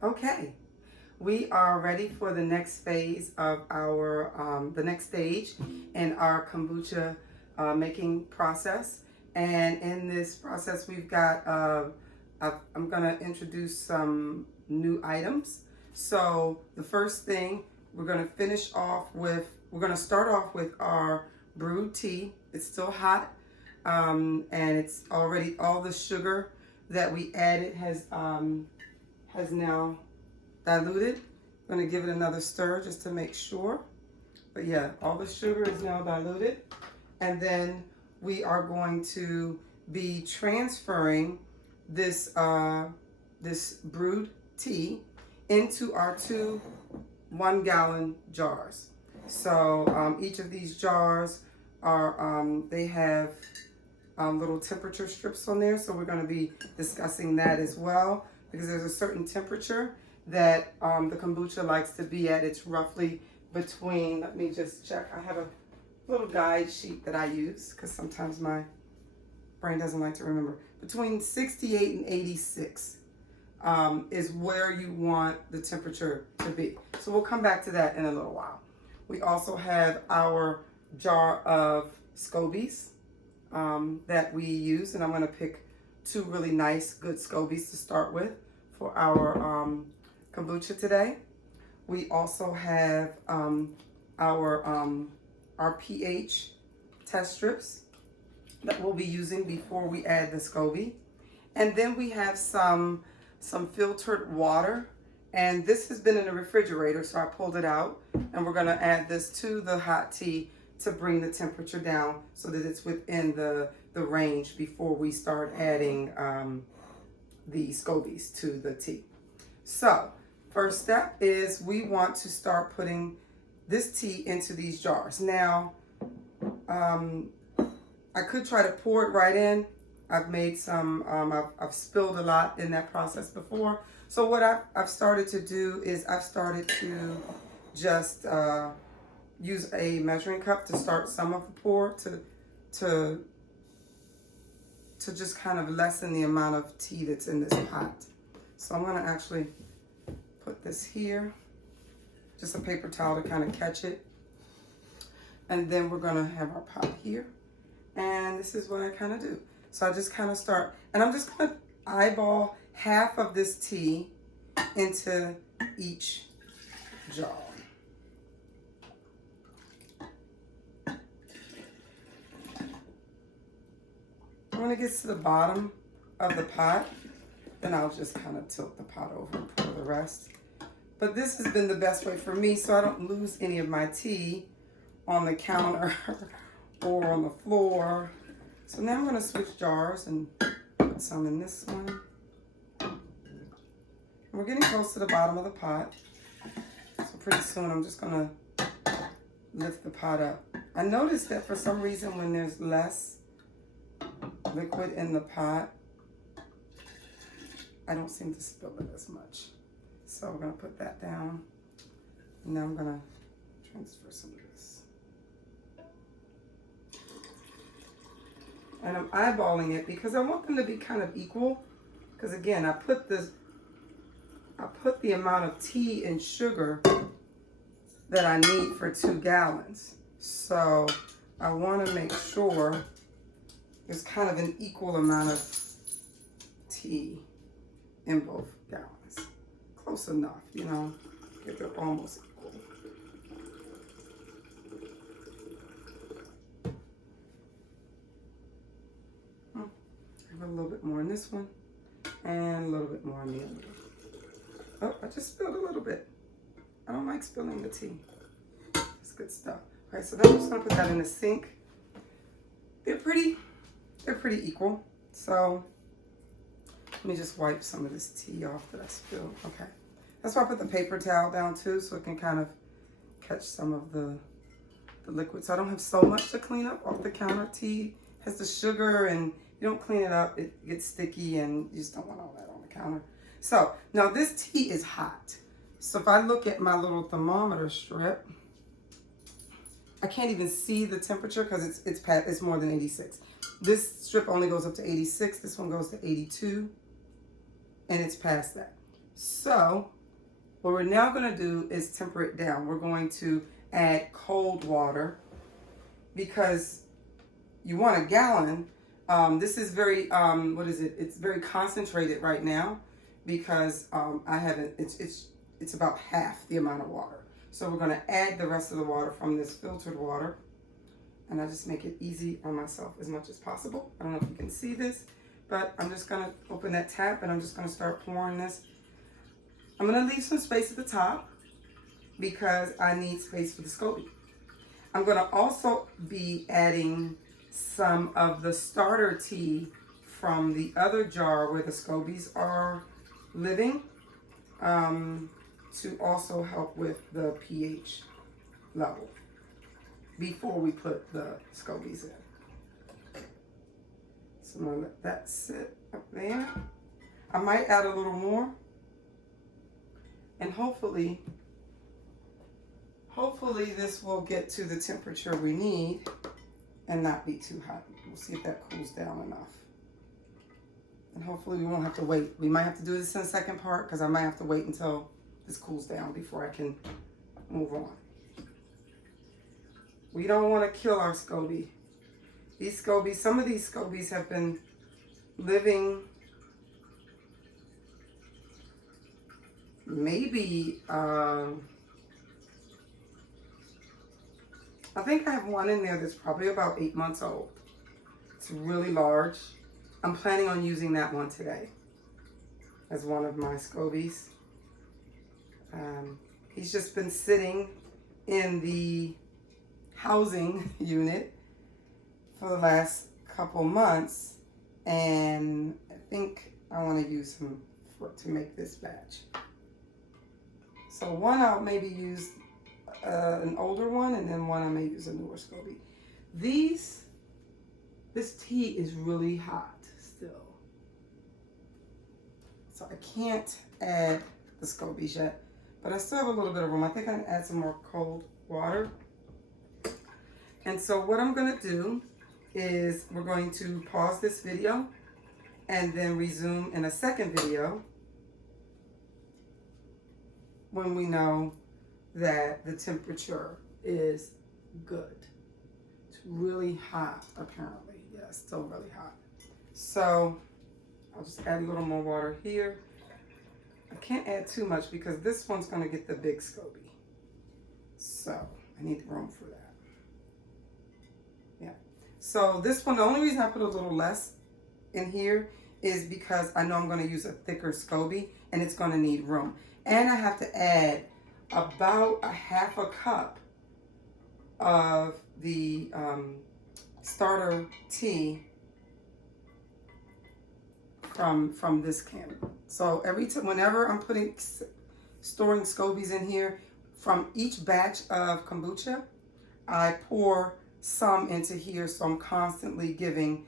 Okay, we are ready for the next phase of our, the next stage in our kombucha making process. And in this process, we've got, I'm gonna introduce some new items. So the first thing we're gonna we're gonna start off with our brewed tea. It's still hot, and it's already, all the sugar that we added has now diluted. I'm going to give it another stir just to make sure. But yeah, all the sugar is now diluted. And then we are going to be transferring this, this brewed tea into our two 1 gallon jars. So each of these jars are, they have little temperature strips on there. So we're going to be discussing that as well, because there's a certain temperature that the kombucha likes to be at. It's roughly between, let me just check. I have a little guide sheet that I use because sometimes my brain doesn't like to remember. Between 68 and 86 is where you want the temperature to be. So we'll come back to that in a little while. We also have our jar of scobies that we use, and I'm going to pick two really nice, good scobies to start with for our kombucha today. We also have our pH test strips that we'll be using before we add the SCOBY. And then we have some filtered water, and this has been in the refrigerator, so I pulled it out, and we're gonna add this to the hot tea to bring the temperature down so that it's within the range before we start adding the SCOBYs to the tea. So first step is we want to start putting this tea into these jars. Now, I could try to pour it right in. I've made some, I've spilled a lot in that process before. So what I've started to do is I've started to just use a measuring cup to start some of the pour to just kind of lessen the amount of tea that's in this pot. So I'm gonna actually put this here, just a paper towel to kind of catch it. And then we're gonna have our pot here. And this is what I kind of do. So I just kind of start, and I'm just gonna eyeball half of this tea into each jar. When it gets to the bottom of the pot, then I'll just kind of tilt the pot over and pour the rest. But this has been the best way for me so I don't lose any of my tea on the counter or on the floor. So now I'm going to switch jars and put some in this one. We're getting close to the bottom of the pot. So pretty soon I'm just going to lift the pot up. I noticed that for some reason when there's less liquid in the pot, I don't seem to spill it as much. So we're going to put that down. And now I'm going to transfer some of this. And I'm eyeballing it because I want them to be kind of equal. Because again, I put the amount of tea and sugar that I need for 2 gallons. So I want to make sure there's kind of an equal amount of tea in both gallons. Close enough, you know, get they're almost equal. A little bit more in this one and a little bit more in the other one. Oh, I just spilled a little bit. I don't like spilling the tea. It's good stuff. All right, so then I'm just gonna put that in the sink. They're pretty equal. So let me just wipe some of this tea off that I spilled. Okay, that's why I put the paper towel down too, so it can kind of catch some of the liquid. So I don't have so much to clean up off the counter. Tea has the sugar, and you don't clean it up, it gets sticky, and you just don't want all that on the counter. So now this tea is hot. So if I look at my little thermometer strip, I can't even see the temperature because it's more than 86. This strip only goes up to 86. This one goes to 82, and it's past that. So what we're now going to do is temper it down. We're going to add cold water because you want a gallon. This is very, it's very concentrated right now because it's about half the amount of water. So we're going to add the rest of the water from this filtered water. And I just make it easy on myself as much as possible. I don't know if you can see this, but I'm just going to open that tap and I'm just going to start pouring this. I'm going to leave some space at the top because I need space for the SCOBY. I'm going to also be adding some of the starter tea from the other jar where the SCOBYs are living to also help with the pH level before we put the SCOBYs in. So I'm going to let that sit up there. I might add a little more. And hopefully this will get to the temperature we need and not be too hot. We'll see if that cools down enough. And hopefully we won't have to wait. We might have to do this in the second part because I might have to wait until this cools down before I can move on. We don't want to kill our SCOBY. These SCOBYs, some of these SCOBYs have been living maybe, I think I have one in there that's probably about 8 months old. It's really large. I'm planning on using that one today as one of my SCOBYs. He's just been sitting in the housing unit for the last couple months, and I think I want to use him to make this batch. So one I'll maybe use an older one, and then one I may use a newer SCOBY. This tea is really hot still. So I can't add the SCOBYs yet, but I still have a little bit of room. I think I can add some more cold water. And so what I'm gonna do is we're going to pause this video and then resume in a second video when we know that the temperature is good. It's really hot, apparently. Yeah, it's still really hot. So I'll just add a little more water here. I can't add too much because this one's gonna get the big SCOBY. So I need room for that. Yeah. So this one, the only reason I put a little less in here is because I know I'm gonna use a thicker SCOBY and it's gonna need room. And I have to add about a half a cup of the starter tea from this can. So whenever I'm storing SCOBYs in here, from each batch of kombucha, I pour some into here, so I'm constantly giving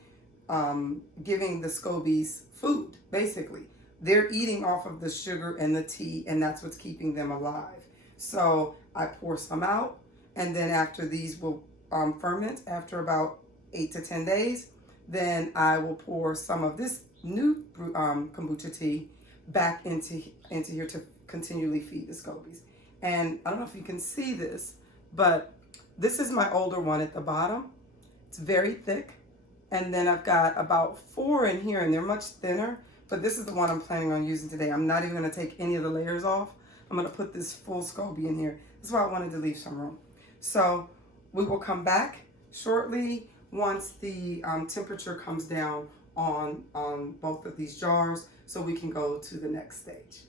the SCOBYs food, basically. They're eating off of the sugar and the tea, and that's what's keeping them alive. So I pour some out, and then after these will ferment after about 8 to 10 days, then I will pour some of this new kombucha tea back into here to continually feed the SCOBYs. And I don't know if you can see this, but this is my older one at the bottom. It's very thick. And then I've got about 4 in here, and they're much thinner. But this is the one I'm planning on using today. I'm not even going to take any of the layers off. I'm going to put this full SCOBY in here. That's why I wanted to leave some room. So we will come back shortly once the temperature comes down on both of these jars so we can go to the next stage.